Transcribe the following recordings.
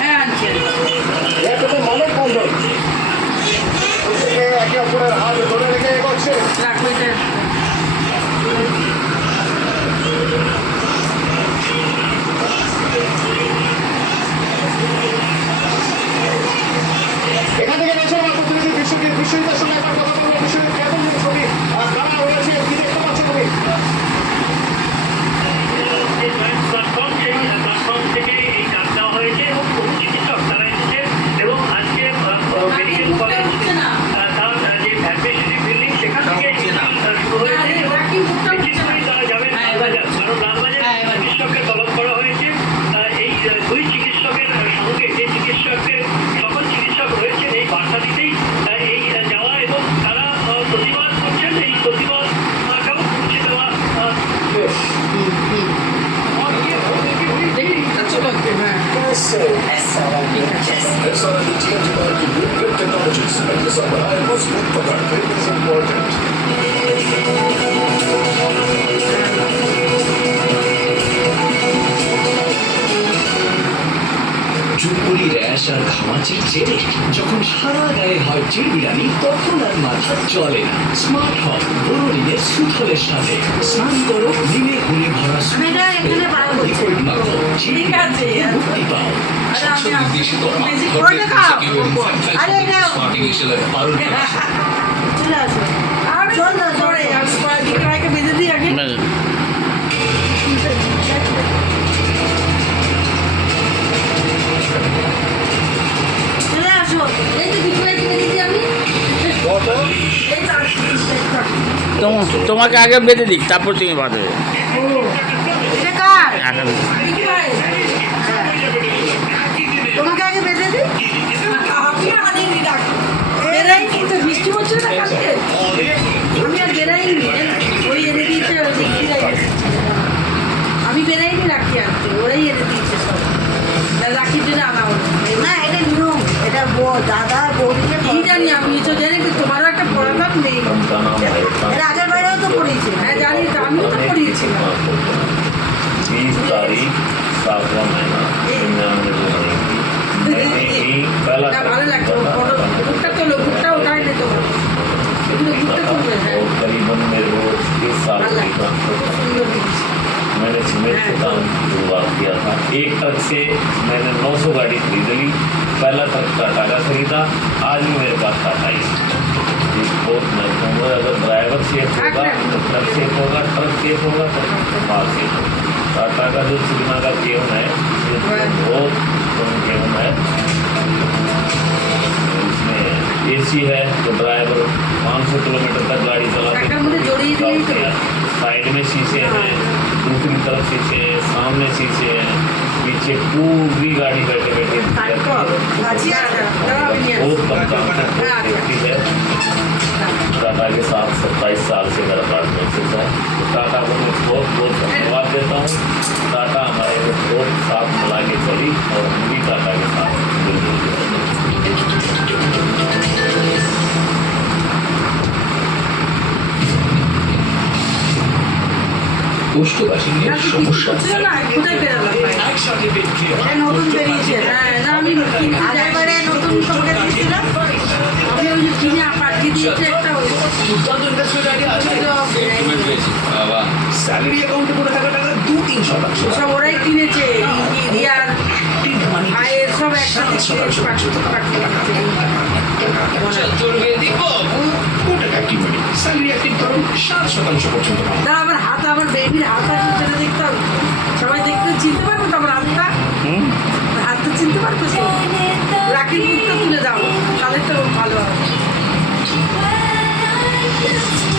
হ্যাঁ আনছি মানব বন্ধন একে অপরের হাত ধরে রেখে এগোচ্ছে। রাখো এটা। এখান থেকে রয়েছে আমার প্রতিনিধি বিশ্বজিৎ। বিশ্বজিতের সঙ্গে একবার কথা বলবো। বিশ্বজিৎ, কেমন জিনিস তুমি কারা হয়েছে, কি দেখতে পাচ্ছ তুমি? প্ল্যাটফর্ম থেকে এই কাজ দেওয়া হয়েছে এবং বহু চিকিৎসক তারা এসেছে এবং আজকে মেডিকেল কলেজ তার যে অ্যাডমিনিস্ট্রেটিভ বিল্ডিং সেখান থেকে শুরু হয়েছে এবং নিশ্চিতভাবেই তারা যাবেন লালবাজার, কারণ লালবাজার চিকিৎসককে তলব করা হয়েছে। এই দুই চিকিৎসকের সঙ্গে যে চিকিৎসকের সকল চিকিৎসক রয়েছেন এই বার্তা দিতেই এই যাওয়া এবং তারা প্রতিবাদ করছেন। এই প্রতিবাদটাও পৌঁছে দেওয়া চুপড়ি র্যাশ আর ঘামাচির জেরে যখন সারা গায়ে হয় চিরবিরানি, তখন আর মাথা চলে না। স্মার্ট হব বোরোলিনের সুফলের সাথে স্নান করো নিমে গুলে ভরা লিকুইড মাখো মুক্তি পাও। বেঁধে দিই আগে। চলে আসো। এই তো বিক্রয়কে বেঁধে দিই আমি। তোমাকে আগে বেঁধে দিক, তারপর তুমি বাঁধবে। এটা কার? বিক্রয়। তোমাকে আগে বেঁধে দিই। বেরাইনি তো, বৃষ্টি হচ্ছিল না কালকে। আমি আর বেরাইনি, ওই এনে দিয়েছে। আমি বেরাইনি রাখি আনতে, ওরাই এনে দিয়েছে সব। রাখির জন্য আনা হলো না। এটা নিয়ম, এটা দাদা বৌদিকে কি জানি, আমি তো জানি তো তোমারও একটা পড়ালাম নেই। এর আগের বাইরেও তো পড়িয়েছি। হ্যাঁ জানি তো, আমিও তো পড়িয়েছিলাম। 20 तारीख 7वां महीना पहला ভালো লাগতো। বুকটা তোলো, বুকটা ওঠাই নেই তোমার। এগুলো বুকটা তুলবে। হ্যাঁ करीबन मेरे को 30 साल ভালো की লাগতো, সুন্দর জিনিস। मैंने सीमेंट से काम शुरुआत किया था। एक ट्रक से मैंने 900 गाड़ी खरीद ली। पहला ट्रक टाटा का खरीदा, आज भी मेरे पास टाटा ही बहुत मैं कहूँगा अगर ड्राइवर सेफ होगा तो ट्रक सेफ होगा, ट्रक सेफ होगा तो माल सेफ होगा। टाटा का जो सिनेमा का केवन है ये बहुत केवन है। इसमें एसी है तो ड्राइवर 500 किलोमीटर तक गाड़ी चला सकते हैं। साइड में शीशे हैं, दूसरी तरफ शीशे हैं, सामने शीशे हैं, पीछे पूरी गाड़ी बैठे बैठे बहुत कम काम सेफ्टी है। टाटा के साथ 27 साल से मेरा पार्टनरशिप है। तो टाटा को मैं बहुत बहुत धन्यवाद देता हूँ। टाटा हमारे को बहुत साथ मिला के चली और हम भी टाटा के साथ मिलजुल के কোষ্ঠকাঠিন্যের সমস্যা একসাথে নতুন বেরিয়েছে। হ্যাঁ না, আমি আগেরবারে নতুন সঙ্গে দিয়েছিলাম। আমি ওই যে কিনে পাঠিয়ে দিয়েছি একটা। স্যালারি অ্যাকাউন্টে পড়ে থাকা টাকা 2-3% সব ওরাই কিনেছে। রিয়ার আয়ের সব একসাথে স্যালারি অ্যাক্টিভ করুন 7% পর্যন্ত। তারা আমার হাত, আমার বেবির হাত আছে সেটা দেখতে হবে। সবাই দেখতে চিনতে পারবো তো আমার হাতটা? হাতটা চিনতে পারবো তো? রাখির মুখটা তুলে দাও, তাহলে তো ভালো হবে।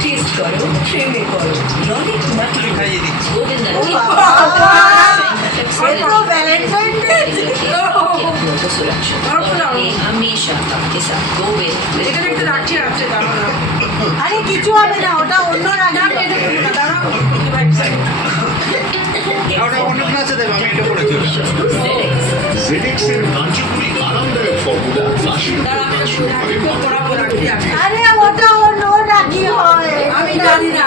টেস্ট করো, ট্রেনে করো, ললিত মাটি খাইয়ে দিচ্ছি। ভ্যালেন্টাইন ডে हमेशा आपके साथ गोविंद। এখানে একটা রাখি আছে, দাঁড়াও না। আরে কিছু হবে না, ওটা অন্য রাখি। দাঁড়াও, ওটা অন্য ক্লাসে দেবে, আমি এটা পড়েছি। ZX এর কাঞ্চিপুরি আরামদায়ক ফর্মুলা দাঁড়াও, পড়াবো রাখি। আরে ওটা অন্য রাখি হয়, আমি জানি না।